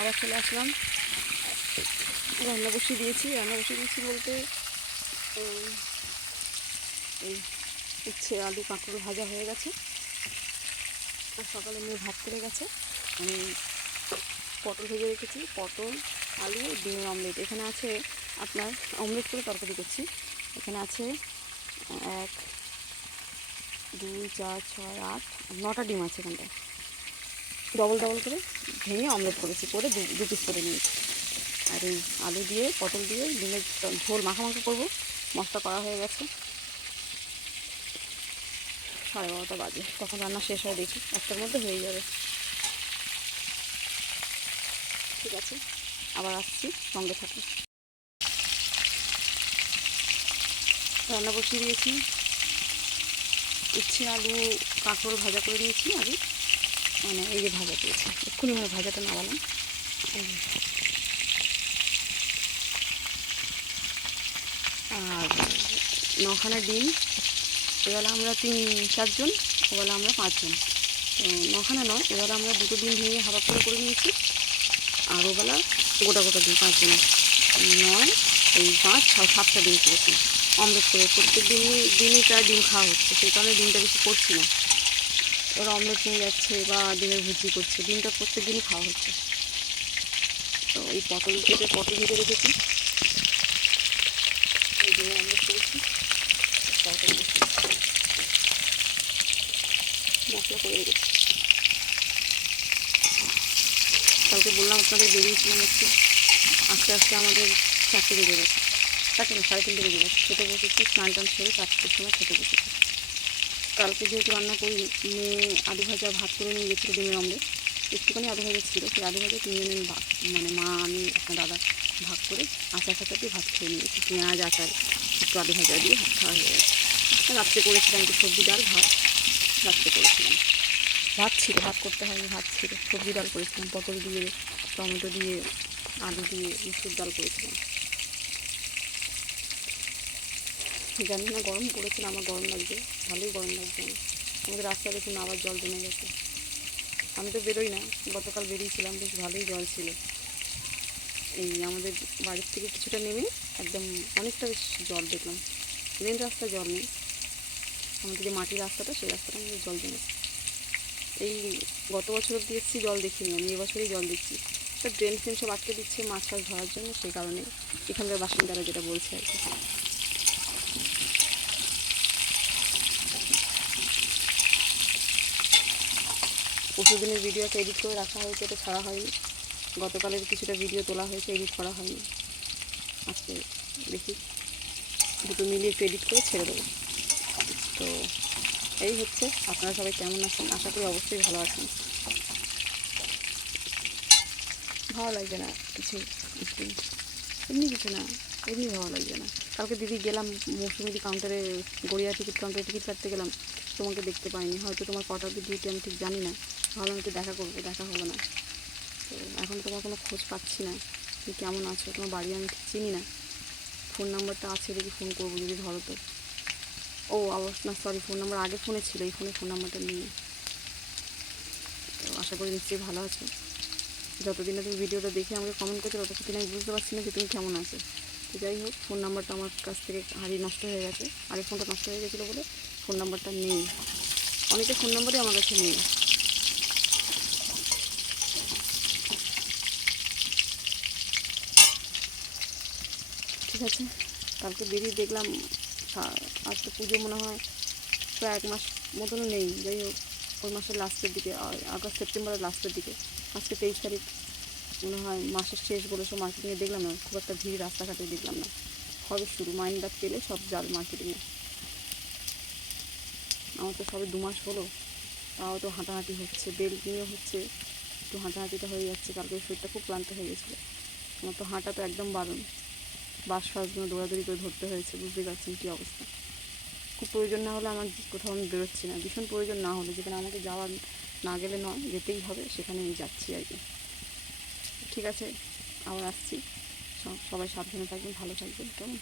আবার চলে আসলাম, রান্না বসিয়ে দিয়েছি বলতে এই উচ্ছে আলু কাঁকরোল ভাজা হয়ে গেছে। আর সকালে মেয়ে ভাত করে গেছে। আমি পটল ভেজে রেখেছি, পটল আলু ডিমের অমলেট। এখানে আছে আপনার অমলেট করে তরকারি করছি। এখানে আছে 1 2 4 6 8 9টা ডিম আছে। এখানটায় ডবল করে ভেঙে অমলেট করেছি, করে দু পিস করে নিয়েছি। আর এই আলু দিয়ে পটল দিয়ে ডিমের ঝোল মাখা করবো। মশলা করা হয়ে গেছে। 12:30 বাজে, তখন রান্না শেষ হয় দেখি 1টার মধ্যে হয়ে যাবে। ঠিক আছে, আবার আসছি, সঙ্গে থাকি। রান্না বসিয়ে দিয়েছি, উচ্ছে আলু কাঁকরোল ভাজা করে নিয়েছি আগে, মানে এই যে ভাজা করেছি এক্ষুনি, মানে ভাজাটা নামালাম। আর 9খানা ডিম। এবেলা আমরা 3-4 জন, ওবেলা আমরা 5 জন। তো 9খানা নয়, এবেলা আমরা 2টো ডিম ভেঙে হাফ করে নিয়েছি। আর ওবেলা গোটা ডিম 5 জন, 9 এই 5 7টা ডিম করেছি অমলেট করে। প্রত্যেক দিনই প্রায় ডিম খাওয়া হচ্ছে, সেই কারণে ডিমটা বেশি করছি না। ওরা অমলেট নিয়ে যাচ্ছে বা ডিমের ভুজি করছে, ডিমটা প্রত্যেক দিনই খাওয়া হচ্ছে। তো এই পটল ভেজে রেখেছি, এই ডিমের অমলেট করেছি, পটল মশলা করে রেখেছি। কালকে বললাম আপনাদের বেরিয়েছিলাম একটু, আস্তে আস্তে আমাদের 4টে বেজে গেছে, 4টে না 3:30 বেজে গেছে। খেতে বসেছি, স্নান টান সেরে 4টের সময় খেতে বসেছি। কালকে যেহেতু রান্না করি, মেয়ে আলু ভাজা ভাত করে নিয়ে গেছিলো, ডিমের অমলেট একটুখানি আলু ভাজা ছিল, সেই আলু ভাজা 3জনের মানে মা আমি আপনার দাদা ভাগ করে আচার ফাচার দিয়ে ভাত খেয়ে নিয়েছি। পেঁয়াজ আচার একটু আলু ভাজা দিয়ে ভাত খাওয়া হয়ে গেছে। রাত্রে করেছিলাম একটু সবজি ডাল ভাত, রাত্রে করেছিলাম। ভাত ছিল, ভাত করতে হয়নি, ভাত ছিল। সবজি ডাল করেছিলাম, পটল দিয়ে টমেটো দিয়ে আলু দিয়ে মুসুর ডাল করেছিলাম। জানি না গরম পড়েছে না, আমার গরম লাগছে, ভালোই গরম লাগছে। আমাদের রাস্তায় দেখুন আবার জল জমে গেছে। আমি তো বেরোই না, গতকাল বেরিয়েছিলাম, বেশ ভালোই জল ছিল। এই আমাদের বাড়ির থেকে কিছুটা নেমে একদম অনেকটা বেশ জল দেখলাম। মেন রাস্তায় জল নেই, আমাদের যে মাটির রাস্তাটা, সেই রাস্তাটা আমাদের জল জমেছে। এই গত বছর অব্দি এসেছি, জল দেখিনি আমি, এবছরই জল দেখছি। তো ড্রেন ফ্রেন সব আটকে দিচ্ছে মাছ ফাছ ধরার জন্য, সেই কারণে এখানকার বাসিন্দারা যেটা বলছে আর কি। পরশুদিনের ভিডিও একটা এডিট করে রাখা হয়েছে, এটা ছাড়া হয়নি। গতকালের কিছুটা ভিডিও তোলা হয়েছে, এডিট করা হয়নি। আজকে দেখি দুটো মিলিয়ে একটু এডিট করে ছেড়ে দেবো। তো এই হচ্ছে, আপনারা সবাই কেমন আছেন? আশা করি অবশ্যই ভালো আছেন। ভালো লাগছে না কিছু, একটু এমনি কিছু না, এমনি ভালো লাগছে না। কালকে দিদি গেলাম মৌসুমিদি কাউন্টারে, গড়িয়া টিকিট কাউন্টারে টিকিট কাটতে গেলাম, তোমাকে দেখতে পাইনি। হয়তো তোমার কটা অব্দি ডিউটি আমি ঠিক জানি না, ভাবলাম একটু দেখা করবো, দেখা হলো না। তো এখন তোমার কোনো খোঁজ পাচ্ছি না, তুমি কেমন আছো? তোমার বাড়ি আমি ঠিক চিনি না। ফোন নাম্বারটা আছে, দেখি ফোন করবো যদি ধরো তো। ও অবশ্য না, সরি, ফোন নাম্বার আগে ফোনে ছিল, এই ফোন নাম্বারটা নিয়ে। তো আশা করি নিশ্চয়ই ভালো আছো। যতদিনে তুমি ভিডিওটা দেখে আমাকে কমেন্ট করছো, ততদিন আমি বুঝতে পারছি না যে তুমি কেমন আছো। তো যাই হোক, ফোন নাম্বারটা আমার কাছ থেকে হারিয়ে নষ্ট হয়ে গেছে, আগে ফোনটা নষ্ট হয়ে গেছিলো বলে ফোন নাম্বারটা নেই। অনেকের ফোন নাম্বারই আমার কাছে নেই। ঠিক আছে, কালকে বেরিয়ে দেখলাম আজ তো পুজো মনে হয় প্রায় 1 মাস মতনও নেই। যাই হোক, ওই মাসের লাস্টের দিকে, আগস্ট সেপ্টেম্বরের লাস্টের দিকে, আজকে 23 তারিখ, মনে হয় মাসের শেষ বলে সব মার্কেটিংয়ে দেখলাম না, খুব একটা ভিড় রাস্তাঘাটে দেখলাম না। হবে শুরু, মাইন্ডার পেলে সব যাবে মার্কেটিংয়ে। আমার তো সবে 2 মাস হলো, তাও তো হাঁটাহাঁটি হচ্ছে, বেল্ট নিয়ে হচ্ছে, একটু হাঁটাহাঁটিটা হয়ে যাচ্ছে। কালকে শরীরটা খুব ক্লান্ত হয়ে গেছিলো। আমার তো হাঁটা তো একদম বারণ, বাস ফাসগুলো দৌড়াদৌড়ি করে ধরতে হয়েছে, বুঝতেই পারছেন কী অবস্থা। খুব প্রয়োজন না হলে আমার কোথাও আমি বেরোচ্ছি না, ভীষণ প্রয়োজন না হলে, যেখানে আমাকে যাওয়ার না গেলে নয়, যেতেই হবে, সেখানে আমি যাচ্ছি আর কি। ঠিক আছে, আবার আসছি। সবাই সাবধানে থাকবেন, ভালো থাকবেন, কেমন?